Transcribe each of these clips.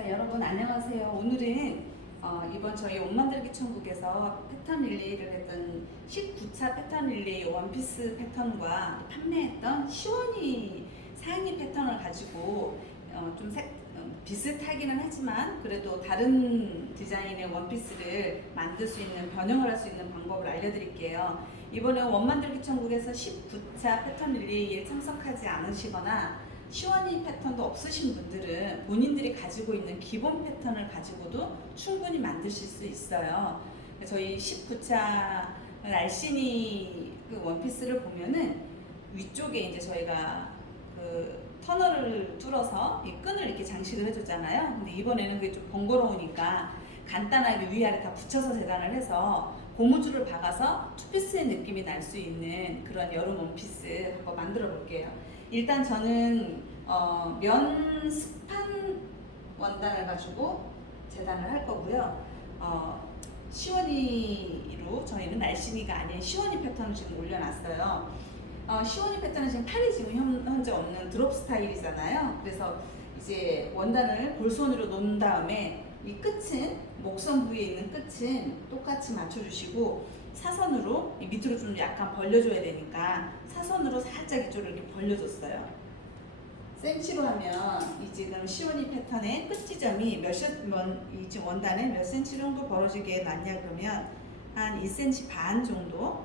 자 여러분 안녕하세요. 오늘은 어, 이번 저희 옷 만들기 천국에서 패턴 릴레이를 했던 19차 패턴 릴레이 원피스 패턴과 판매했던 시원이 상의 패턴을 가지고 어, 좀 색, 어, 비슷하기는 하지만 그래도 다른 디자인의 원피스를 만들 수 있는 변형을 할 수 있는 방법을 알려드릴게요. 이번에 원 만들기 천국에서 19차 패턴 릴레이에 참석하지 않으시거나 시원이 패턴도 없으신 분들은 본인들이 가지고 있는 기본 패턴을 가지고도 충분히 만드실 수 있어요. 저희 19차 날씬이 그 원피스를 보면은 위쪽에 이제 저희가 그 터널을 뚫어서 이 끈을 이렇게 장식을 해줬잖아요. 근데 이번에는 그게 좀 번거로우니까 간단하게 위아래 다 붙여서 재단을 해서 고무줄을 박아서 투피스의 느낌이 날 수 있는 그런 여름 원피스 한번 만들어 볼게요. 일단 저는 어, 면 스판 원단을 가지고 재단을 할 거고요. 어, 시원이로 저희는 날씬이가 아닌 시원이 패턴을 지금 올려놨어요. 어, 시원이 패턴은 지금 팔이 지금 현, 현재 없는 드롭 스타일이잖아요. 그래서 이제 원단을 볼선으로 놓은 다음에 이 끝은 목선 부위에 있는 끝은 똑같이 맞춰주시고 사선으로 이 밑으로 좀 약간 벌려줘야 되니까 사선으로 살짝 이쪽으로 이렇게 벌려줬어요. 센치로 하면 이 지금 시원이 패턴의 끝 지점이 몇 션, 원, 이 지금 원단에 몇 센치 정도 벌어지게 놨냐 그러면 한 2cm 반 정도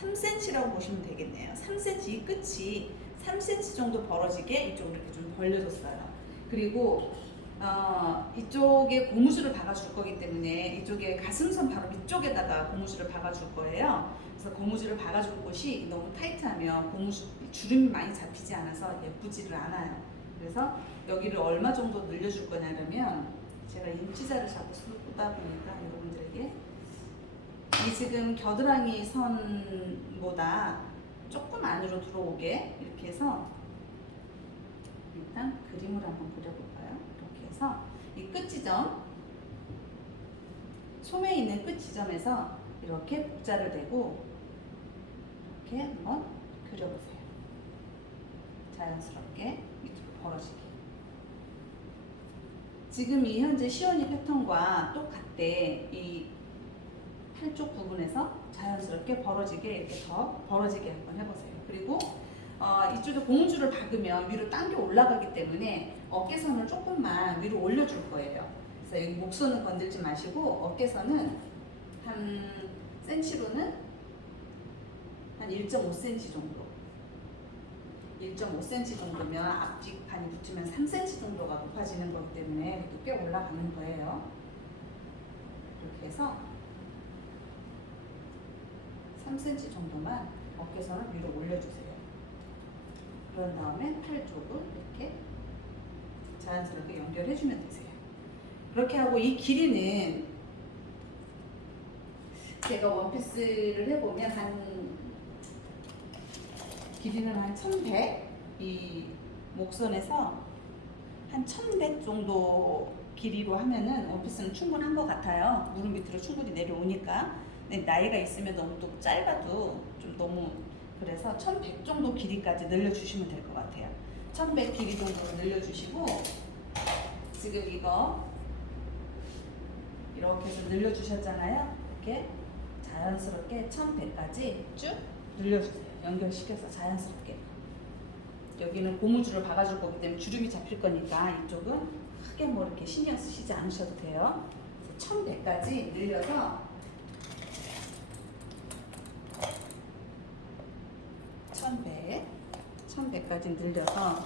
3cm라고 보시면 되겠네요. 3cm 이 끝이 3cm 정도 벌어지게 이쪽으로 이렇게 좀 벌려줬어요. 그리고 어, 이쪽에 고무줄을 박아줄 거기 때문에 이쪽에 가슴선 바로 밑쪽에다가 고무줄을 박아줄 거예요. 그래서 고무줄을 박아줄 곳이 너무 타이트하면 고무줄 주름이 많이 잡히지 않아서 예쁘지를 않아요. 그래서 여기를 얼마 정도 늘려줄 거냐면 제가 인치자를 자꾸 쓰다 보니까 여러분들에게 이 지금 겨드랑이 선보다 조금 안으로 들어오게 이렇게 해서 일단 그림을 한번 그려볼까요? 해서 이 끝 지점 소매에 있는 끝 지점에서 이렇게 복자를 대고 이렇게 한번 그려보세요. 자연스럽게 밑으로 벌어지게. 지금 이 현재 시원이 패턴과 똑같대. 이 팔쪽 부분에서 자연스럽게 벌어지게 이렇게 더 벌어지게 한번 해보세요. 그리고 어, 이쪽에 고무줄을 박으면 위로 당겨 올라가기 때문에 어깨선을 조금만 위로 올려줄 거예요. 그래서 여기 목선은 건들지 마시고 어깨선은 한 센치로는 한 1.5cm 정도. 1.5cm 정도면 앞뒤판이 붙으면 3cm 정도가 높아지는 거기 때문에 이렇게 꽤 올라가는 거예요. 이렇게 해서 3cm 정도만 어깨선을 위로 올려주세요. 그런 다음에 팔 쪽을 이렇게 자연스럽게 연결해주면 되세요. 그렇게 하고 이 길이는 제가 원피스를 해보면 한 길이는 한 1100, 이 목선에서 한 1100 정도 길이로 하면은 원피스는 충분한 것 같아요. 무릎 밑으로 충분히 내려오니까. 나이가 있으면 너무 또 짧아도 좀 너무 그래서 1100 정도 길이까지 늘려주시면 될 것 같아요. 1100 길이 정도로 늘려주시고 지금 이거 이렇게 해서 늘려주셨잖아요. 이렇게 자연스럽게 1100까지 쭉 늘려주세요. 연결시켜서 자연스럽게. 여기는 고무줄을 박아줄 거기 때문에 주름이 잡힐 거니까 이쪽은 크게 뭐 이렇게 신경 쓰시지 않으셔도 돼요. 1100까지 늘려서 1100, 1100까지 늘려서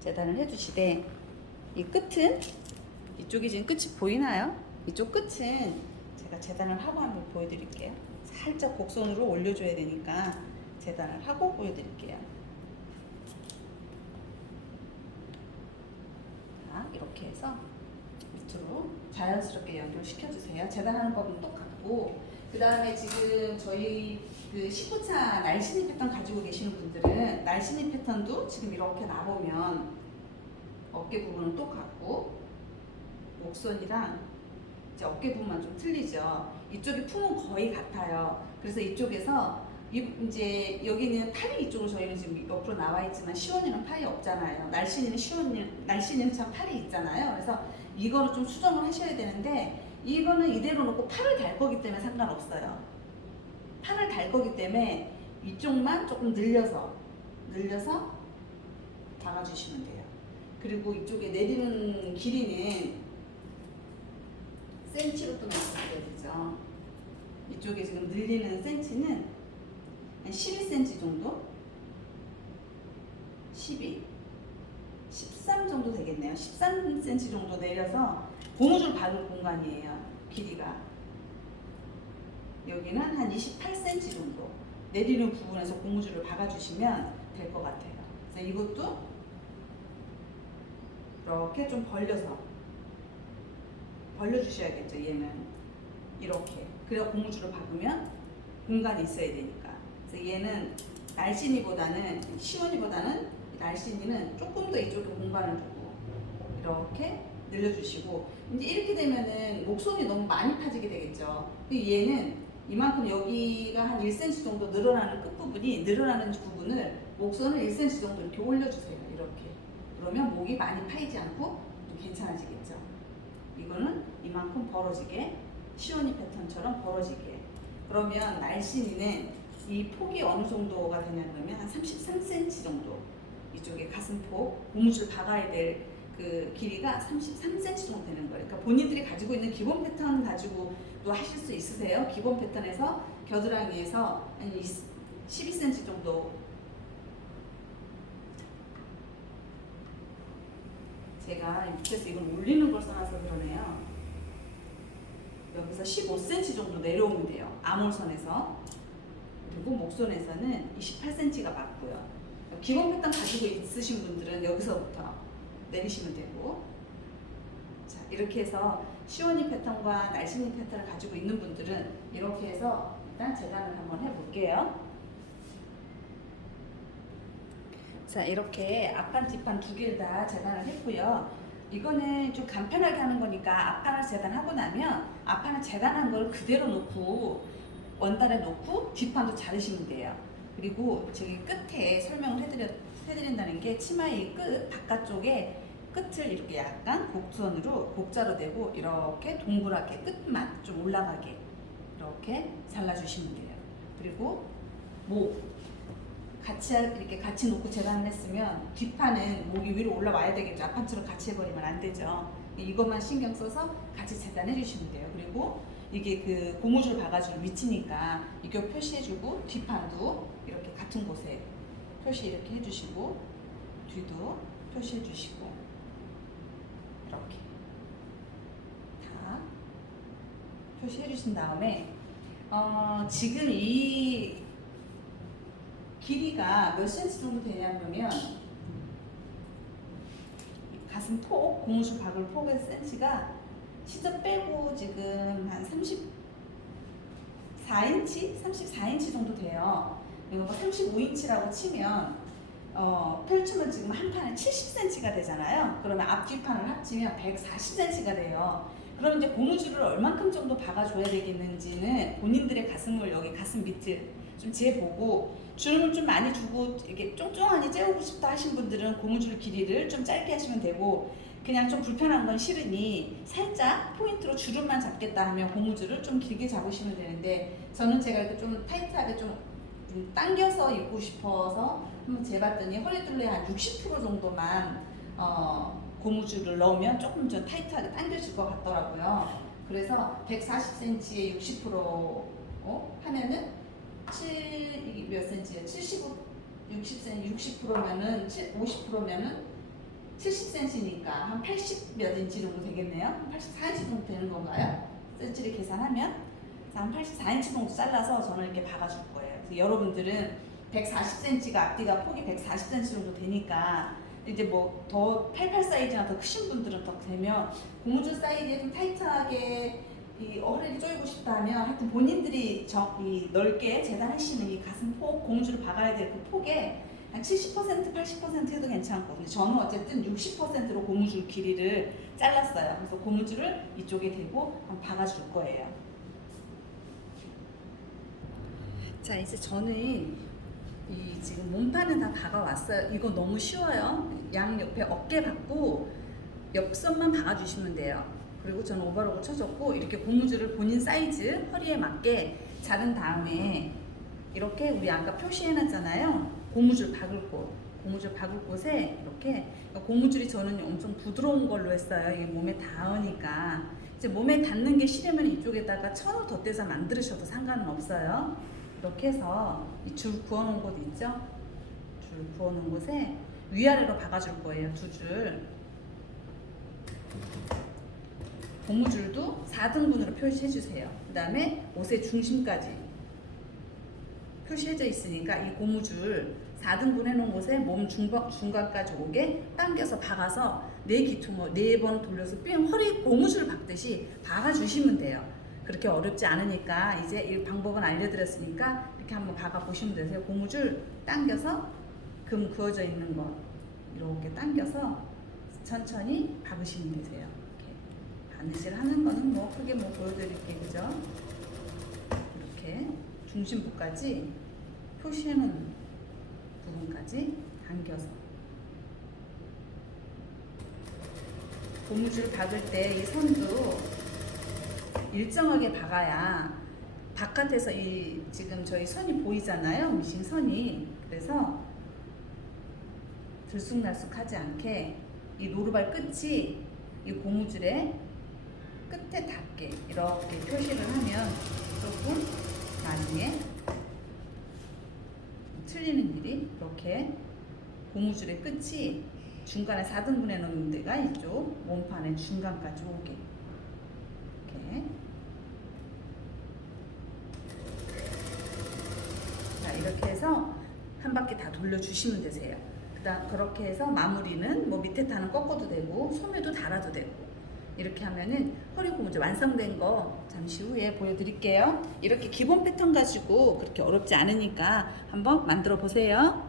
재단을 해주시되 이 끝은 이쪽이 지금 끝이 보이나요? 이쪽 끝은 제가 재단을 하고 한번 보여드릴게요. 살짝 곡선으로 올려줘야 되니까 재단을 하고 보여드릴게요. 자, 이렇게 해서 밑으로 자연스럽게 연결시켜 주세요. 재단하는 법은 똑같고 그 다음에 지금 저희 그 19차 날씬이 패턴 가지고 계시는 분들은 날씬이 패턴도 지금 이렇게 놔보면 어깨 부분은 똑같고 목선이랑 이제 어깨 부분만 좀 틀리죠. 이쪽의 품은 거의 같아요. 그래서 이쪽에서 이- 이제 여기는 팔이 이쪽으로 저희는 지금 옆으로 나와 있지만 시원이는 팔이 없잖아요. 날씬이는 시원이 날씬이는 참 팔이 있잖아요. 그래서 이거는 좀 수정을 하셔야 되는데 이거는 이대로 놓고 팔을 달 거기 때문에 상관없어요. 팔을 달 거기 때문에 이쪽만 조금 늘려서 늘려서 박아주시면 돼요. 그리고 이쪽에 내리는 길이는 센치로 또 맞춰야 되죠. 이쪽에 지금 늘리는 센치는 한 12cm 정도? 12, 13 정도 되겠네요. 13cm 정도 내려서 고무줄 박을 공간이에요. 길이가. 여기는 한 28cm 정도 내리는 부분에서 고무줄을 박아주시면 될 것 같아요. 그래서 이것도 이렇게 좀 벌려서 벌려주셔야겠죠. 얘는 이렇게. 그래야 고무줄을 박으면 공간이 있어야 되니까. 그래서 얘는 날씬이보다는 시원이보다는 날씬이는 조금 더 이쪽에 공간을 두고 이렇게 늘려주시고 이제 이렇게 되면은 목선이 너무 많이 파지게 되겠죠. 근데 얘는 이만큼 여기가 한 1cm 정도 늘어나는 끝 부분이 늘어나는 부분을 목선을 1cm 정도 이렇게 올려주세요. 이렇게 그러면 목이 많이 파이지 않고 좀 괜찮아지겠죠. 이거는 이만큼 벌어지게 시원이 패턴처럼 벌어지게 그러면 날씬이는 이 폭이 어느 정도가 되냐 그러면 한 33cm 정도 이쪽에 가슴폭 고무줄 박아야 될 그 길이가 33cm 정도 되는 거예요. 그러니까 본인들이 가지고 있는 기본 패턴 가지고 또 하실 수 있으세요. 기본 패턴에서 겨드랑이에서 한 12cm 정도 제가 밑에서 이걸 올리는 걸 써놔서 그러네요. 여기서 15cm 정도 내려오면 돼요. 암홀선에서. 그리고 목선에서는 28cm가 맞고요. 기본 패턴 가지고 있으신 분들은 여기서부터 내리시면 되고 자 이렇게 해서 시원이 패턴과 날씬이 패턴을 가지고 있는 분들은 이렇게 해서 일단 재단을 한번 해볼게요. 자 이렇게 앞판 뒷판 두 개를 다 재단을 했고요. 이거는 좀 간편하게 하는 거니까 앞판을 재단하고 나면 앞판을 재단한 걸 그대로 놓고 원단에 놓고 뒷판도 자르시면 돼요. 그리고 저기 끝에 설명을 해드려, 해드린다는 게 치마의 끝 바깥쪽에 끝을 이렇게 약간 곡선으로 곡자로 대고 이렇게 동그랗게 끝만 좀 올라가게 이렇게 잘라주시면 돼요. 그리고 목 같이 할- 이렇게 같이 놓고 재단을 했으면 뒷판은 목이 위로 올라와야 되겠죠. 앞판처럼 같이 해버리면 안 되죠. 이것만 신경 써서 같이 재단해 주시면 돼요. 그리고 이게 그 고무줄 박아줄 위치니까 이거 표시해주고 뒷판도 이렇게 같은 곳에 표시 이렇게 해주시고 뒤도 표시해주시고 이렇게 다 표시해주신 다음에 어, 지금 이 길이가 몇 센치 정도 되냐면 가슴 폭, 고무줄 박을 폭의 센치가 시접 빼고 지금 한 34인치? 34인치 정도 돼요. 이거 뭐 35인치라고 치면 어, 펼치면 지금 한 판에 70cm가 되잖아요. 그러면 앞뒤 판을 합치면 140cm가 돼요. 그럼 이제 고무줄을 얼만큼 정도 박아줘야 되겠는지는 본인들의 가슴을 여기 가슴 밑을 좀 재보고 주름을 좀 많이 주고 이렇게 쫑쫑하니 재우고 싶다 하신 분들은 고무줄 길이를 좀 짧게 하시면 되고 그냥 좀 불편한 건 싫으니 살짝 포인트로 주름만 잡겠다 하면 고무줄을 좀 길게 잡으시면 되는데 저는 제가 좀 타이트하게 좀, 좀 당겨서 입고 싶어서 한번 재봤더니 허리둘레 한 60% 정도만 어, 고무줄을 넣으면 조금 좀 타이트하게 당겨질 것 같더라고요. 그래서 140cm에 60% 어? 하면은 7, 이게 몇 cm예요? 75, 60cm, 60%면은 50%면은 70cm니까 한 80 몇 인치 정도 되겠네요. 한 84인치 정도 되는 건가요? 센치를 계산하면 한 84인치 정도 잘라서 저는 이렇게 박아줄 거예요. 그래서 여러분들은 140cm가 앞뒤가 폭이 140cm 정도 되니까 이제 뭐 더 88 사이즈나 더 크신 분들은 더 되면 고무줄 사이즈에 좀 타이트하게 이 허리를 조이고 싶다면 하여튼 본인들이 저, 이 넓게 재단하시는 이 가슴 폭 고무줄을 박아야 될 그 폭에 한 70% 80% 해도 괜찮고 근데 저는 어쨌든 60%로 고무줄 길이를 잘랐어요. 그래서 고무줄을 이쪽에 대고 박아줄 거예요. 자 이제 저는 이 지금 몸판은 다 박아왔어요. 이거 너무 쉬워요. 양 옆에 어깨 받고 옆선만 박아주시면 돼요. 그리고 저는 오버로그 쳐줬고 이렇게 고무줄을 본인 사이즈 허리에 맞게 자른 다음에 이렇게 우리 아까 표시해놨잖아요. 고무줄 박을 곳, 고무줄 박을 곳에 이렇게 고무줄이 저는 엄청 부드러운 걸로 했어요. 이게 몸에 닿으니까 이제 몸에 닿는 게 싫으면 이쪽에다가 천을 덧대서 만들으셔도 상관은 없어요. 이렇게 해서 이 줄 구워놓은 곳 있죠? 줄 구워놓은 곳에 위아래로 박아줄 거예요. 두 줄. 고무줄도 4등분으로 표시해 주세요. 그 다음에 옷의 중심까지 표시해져 있으니까 이 고무줄 4등분 해놓은 곳에 몸 중간, 중간까지 오게 당겨서 박아서 네 기통을 네번 돌려서 삥 허리 고무줄 박듯이 박아주시면 돼요. 그렇게 어렵지 않으니까 이제 이 방법은 알려드렸으니까 이렇게 한번 박아 보시면 되세요. 고무줄 당겨서 금 그어져 있는 거 이렇게 당겨서 천천히 박으시면 되세요. 바느질 하는 거는 뭐 크게 뭐 보여드릴게요, 그죠? 이렇게 중심부까지 표시해놓은 부분까지 당겨서 고무줄 박을 때 이 선도 일정하게 박아야 바깥에서 이 지금 저희 선이 보이잖아요. 미싱 선이. 그래서 들쑥날쑥하지 않게 이 노루발 끝이 이 고무줄의 끝에 닿게 이렇게 표시를 하면 조금 나중에 틀리는 일이 이렇게 고무줄의 끝이 중간에 4등분해 놓는 데가 이쪽 몸판의 중간까지 오게. 이렇게. 자 이렇게 해서 한 바퀴 다 돌려주시면 되세요. 그다음 그렇게 해서 마무리는 뭐 밑에 타는 꺾어도 되고 소매도 달아도 되고 이렇게 하면은 허리 고무줄 완성된 거 잠시 후에 보여드릴게요. 이렇게 기본 패턴 가지고 그렇게 어렵지 않으니까 한번 만들어 보세요.